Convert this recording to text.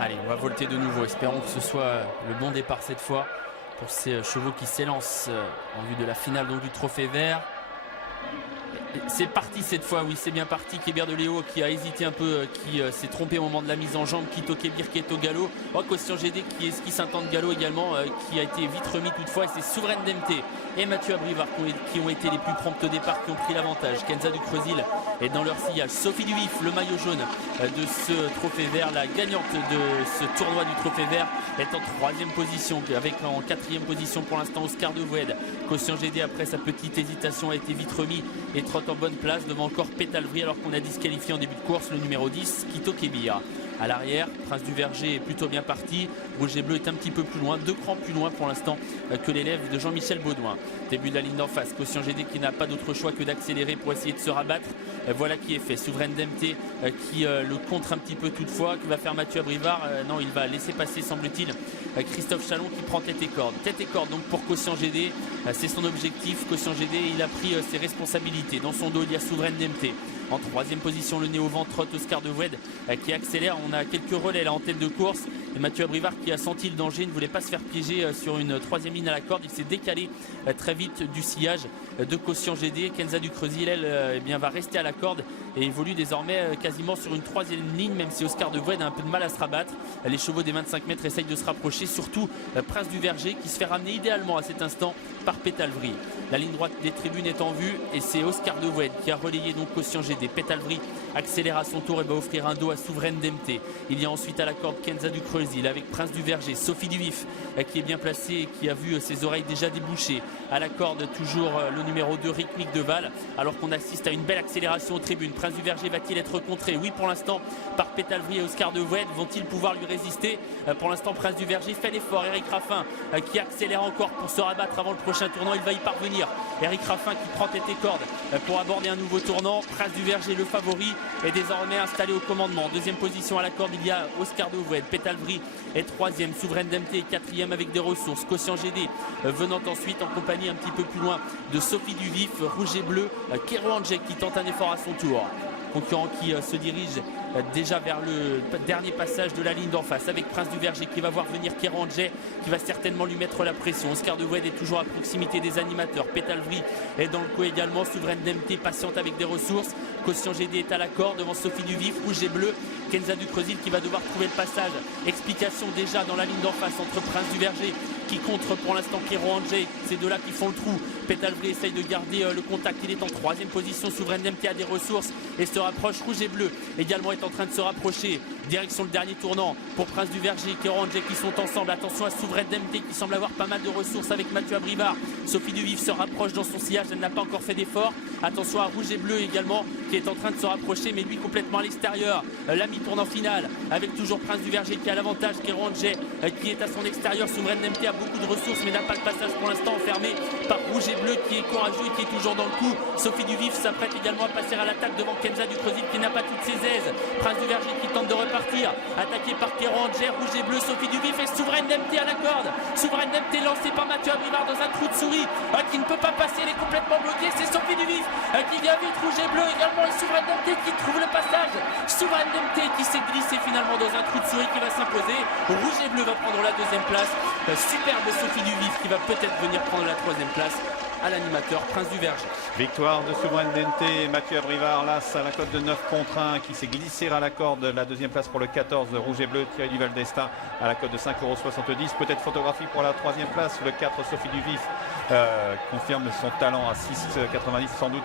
Allez, on va volter de nouveau. Espérons que ce soit le bon départ cette fois pour ces chevaux qui s'élancent en vue de la finale donc, du Trophée Vert. C'est parti cette fois, oui, c'est bien parti. Kébir de Léo qui a hésité un peu, qui s'est trompé au moment de la mise en jambe. Quito Kébir qui est au galop. Oh, Christian GD qui esquisse Saint-Anne galop également, qui a été vite remis toutefois. Et c'est Souveraine DMT et Mathieu Abrivard qui ont été les plus prompts au départ, qui ont pris l'avantage. Kenza du Creusil est dans leur sillage. Sophie Duvif, le maillot jaune de ce Trophée Vert, la gagnante de ce tournoi du Trophée Vert, est en 3e position, avec en 4e position pour l'instant Oscar de Voued. Christian GD, après sa petite hésitation, a été vite remis et trotte en bonne place devant encore Pétalvry, alors qu'on a disqualifié en début de course le numéro 10, Quito Kébir. À l'arrière, Prince du Verger est plutôt bien parti. Rouge et Bleu est un petit peu plus loin, 2 crans plus loin pour l'instant que l'élève de Jean-Michel Baudouin. Début de la ligne d'en face, Quotient GD qui n'a pas d'autre choix que d'accélérer pour essayer de se rabattre. Voilà qui est fait. Souveraine DMT qui le contre un petit peu toutefois. Que va faire Mathieu Abrivard? Non, il va laisser passer, semble-t-il, Christophe Chalon qui prend tête et corde. Tête et corde donc pour Quotient GD. C'est son objectif. Quotient GD, il a pris ses responsabilités. Dans son dos, il y a Souveraine DMT. En 3e position, le néo-vent trotte Oscar de Voued qui accélère. On a quelques relais là en tête de course. Et Mathieu Abrivard qui a senti le danger, ne voulait pas se faire piéger sur une 3e ligne à la corde. Il s'est décalé très vite du sillage de Quotient GD. Kenza du Creusil, elle, eh bien, va rester à la corde et évolue désormais quasiment sur une 3e ligne, même si Oscar de Voued a un peu de mal à se rabattre. Les chevaux des 25 mètres essayent de se rapprocher, surtout Prince du Verger qui se fait ramener idéalement à cet instant par Pétalvry. La ligne droite des tribunes est en vue et c'est Oscar de Voued qui a relayé donc Quotient GD. Pétalvry accélère à son tour et va offrir un dos à Souveraine DMT. Il y a ensuite à la corde Kenza du Creusil avec Prince du Verger, Sophie Duvif qui est bien placée et qui a vu ses oreilles déjà débouchées. À la corde toujours le numéro 2 Rythmique de Val, alors qu'on assiste à une belle accélération aux tribunes. Prince du Verger va-t-il être contré? Oui, pour l'instant par Pétalvry et Oscar de Voued. Vont-ils pouvoir lui résister? Pour l'instant Prince du Verger fait l'effort. Eric Raffin qui accélère encore pour se rabattre avant le prochain tournant. Il va y parvenir. Eric Raffin qui prend tête et corde pour aborder un nouveau tournant. Prince du Verger, le favori, est désormais installé au commandement. En 2e position à la corde, il y a Oscar de Voued. Pétalvry est 3e. Souveraine DMT est 4e avec des ressources. Quotient GD venant ensuite en compagnie un petit peu plus loin de Sophie Duvif. Rouge et Bleu, Kero Andjek qui tente un effort à son tour. Concurrent qui se dirige déjà vers le dernier passage de la ligne d'en face avec Prince du Verger qui va voir venir Kero Andjek qui va certainement lui mettre la pression. Oscar de Voued est toujours à proximité des animateurs. Pétalvry est dans le coup également. Souveraine DMT patiente avec des ressources. Quotient GD est à la corde devant Sophie Duvif. Rouge et Bleu, Kenza du Creusil qui va devoir trouver le passage. Explication déjà dans la ligne d'en face entre Prince du Verger qui contre pour l'instant Kero Andjek. Ces deux-là qui font le trou. Pétalvry essaye de garder le contact. Il est en 3e position. Souveraine DMT a des ressources et se rapproche. Rouge et Bleu également est en train de se rapprocher. Direction le dernier tournant pour Prince du Verger, Kero Andjek qui sont ensemble. Attention à Souveraine DMT qui semble avoir pas mal de ressources avec Mathieu Abrivard. Sophie Duvif se rapproche dans son sillage. Elle n'a pas encore fait d'effort. Attention à Rouge et Bleu également qui est en train de se rapprocher, mais lui complètement à l'extérieur. La mi-tournant finale avec toujours Prince du Verger qui a l'avantage. Kero Andjek qui est à son extérieur. Souveraine DMT a beaucoup de ressources mais n'a pas le passage pour l'instant, enfermé par Rouge et Bleu qui est courageux et qui est toujours dans le coup. Sophie Duvif s'apprête également à passer à l'attaque devant Kenza du Creusil qui n'a pas toutes ses aises. Prince du Verger qui tente de repartir, attaqué par Kero Andjek. Rouge et Bleu, Sophie Duvif et Souveraine DMT à la corde. Souveraine DMT lancée par Mathieu Abrivard dans un trou de souris qui ne peut pas passer, elle est complètement bloquée. C'est Sophie Duvif qui vient vite. Rouge et Bleu également et Souveraine DMT qui trouve le passage. Souveraine DMT qui s'est glissé finalement dans un trou de souris qui va s'imposer. Rouge et Bleu va prendre la 2e place. Superbe Sophie Duvif qui va peut-être venir prendre la 3e place à l'animateur Prince du Verger. Victoire de Souveraine DMT, Mathieu Abrivard, là, à la cote de 9 contre 1, qui s'est glissé à la corde. La 2e place pour le 14, Rouge et Bleu, Thierry Duval d'Estaing, à la cote de 5,70 €. Peut-être photographie pour la 3e place, le 4, Sophie Duvif, confirme son talent à 6,90 € sans doute.